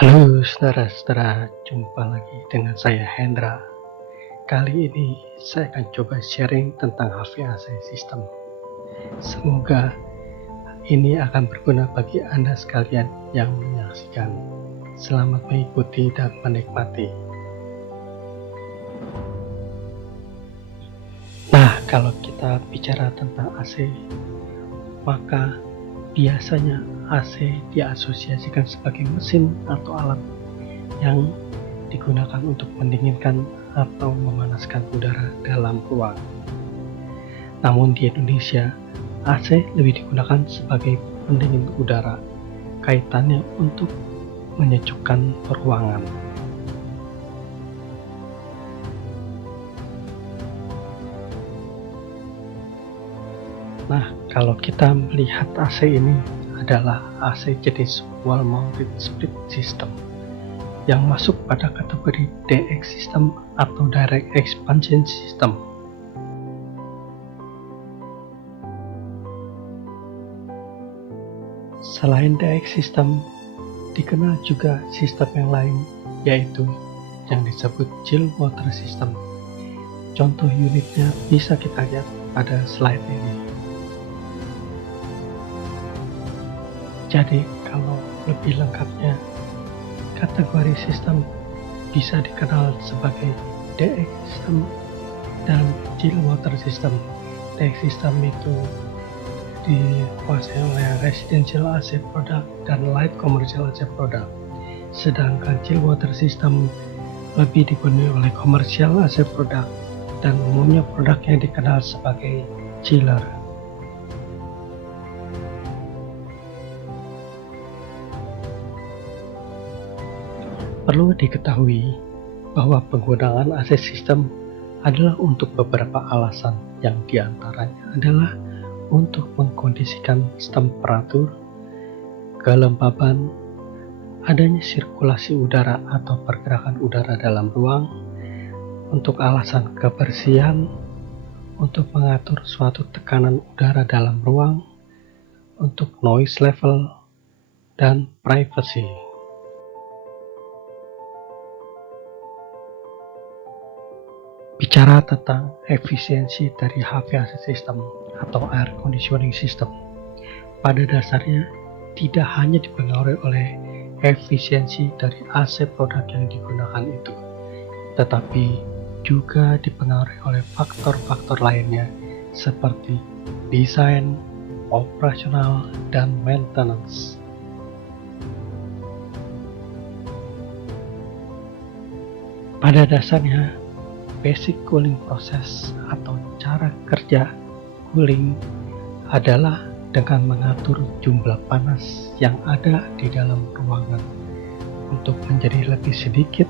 Halo saudara-saudara, jumpa lagi dengan saya Hendra. Kali ini saya akan coba sharing tentang HVAC System. Semoga ini akan berguna bagi Anda sekalian yang menyaksikan. Selamat mengikuti dan menikmati. Nah, kalau kita bicara tentang AC, maka biasanya AC diasosiasikan sebagai mesin atau alat yang digunakan untuk mendinginkan atau memanaskan udara dalam ruang. Namun di Indonesia, AC lebih digunakan sebagai pendingin udara, kaitannya untuk menyejukkan ruangan. Nah, kalau kita melihat AC ini adalah AC jenis wall mounted split system yang masuk pada kategori DX system atau direct expansion system. Selain DX system, dikenal juga sistem yang lain, yaitu yang disebut chill water system. Contoh unitnya bisa kita lihat pada slide ini. Jadi kalau lebih lengkapnya, kategori sistem bisa dikenal sebagai DX system dan chill water system. DX system itu dikuasai oleh residential AC product dan light commercial AC product, sedangkan chill water system lebih dipenuhi oleh commercial AC product dan umumnya produk yang dikenal sebagai chiller. Perlu diketahui bahwa penggunaan AC system adalah untuk beberapa alasan, yang diantaranya adalah untuk mengkondisikan temperatur, kelembaban, adanya sirkulasi udara atau pergerakan udara dalam ruang, untuk alasan kebersihan, untuk mengatur suatu tekanan udara dalam ruang, untuk noise level, dan privacy. Bicara tentang efisiensi dari HVAC system atau air conditioning system, pada dasarnya tidak hanya dipengaruhi oleh efisiensi dari AC produk yang digunakan itu, tetapi juga dipengaruhi oleh faktor-faktor lainnya seperti desain, operasional, dan maintenance. Pada dasarnya, basic cooling process atau cara kerja cooling adalah dengan mengatur jumlah panas yang ada di dalam ruangan untuk menjadi lebih sedikit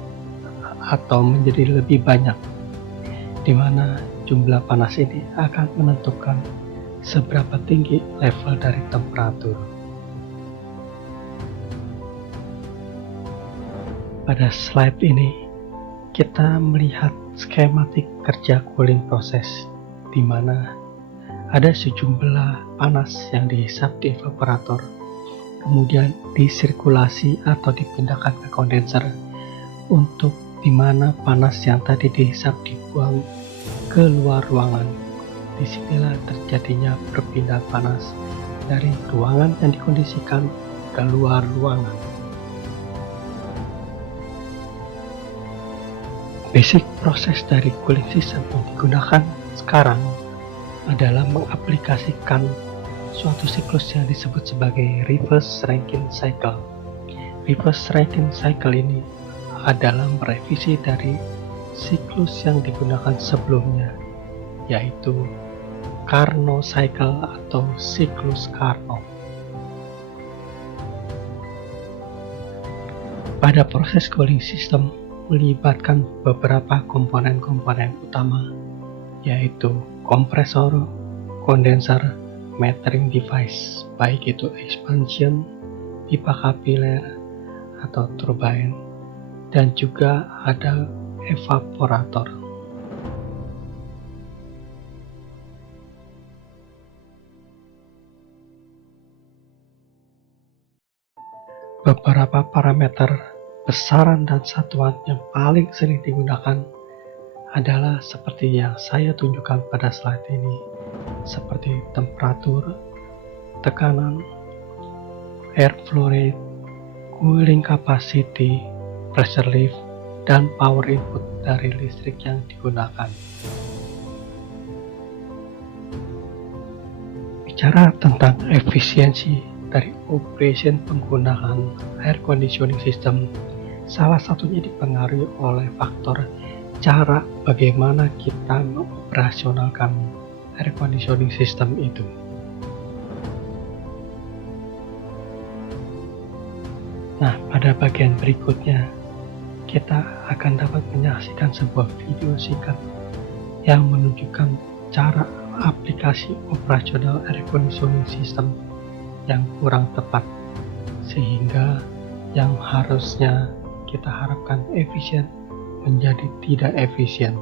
atau menjadi lebih banyak, di mana jumlah panas ini akan menentukan seberapa tinggi level dari temperatur. Pada slide ini kita melihat skematik kerja cooling process, di mana ada sejumlah panas yang dihisap di evaporator, kemudian disirkulasi atau dipindahkan ke kondenser, untuk di mana panas yang tadi dihisap dibuang ke luar ruangan. Disinilah terjadinya perpindahan panas dari ruangan yang dikondisikan ke luar ruangan. Basic proses dari cooling system yang digunakan sekarang adalah mengaplikasikan suatu siklus yang disebut sebagai reverse Rankine cycle. Reverse Rankine cycle ini adalah merevisi dari siklus yang digunakan sebelumnya, yaitu Carnot cycle atau siklus Carnot. Pada proses cooling system melibatkan beberapa komponen-komponen utama, yaitu kompresor, kondenser, metering device, baik itu expansion, pipa kapiler, atau turbine, dan juga ada evaporator. Beberapa parameter besaran dan satuan yang paling sering digunakan adalah seperti yang saya tunjukkan pada slide ini, seperti temperatur, tekanan, air flow rate, cooling capacity, pressure lift, dan power input dari listrik yang digunakan. Bicara tentang efisiensi dari operation penggunaan air conditioning system, salah satunya dipengaruhi oleh faktor cara bagaimana kita mengoperasionalkan air conditioning system itu. Nah, pada bagian berikutnya, kita akan dapat menyaksikan sebuah video singkat yang menunjukkan cara aplikasi operasional air conditioning system yang kurang tepat, sehingga yang harusnya kita harapkan efisien menjadi tidak efisien.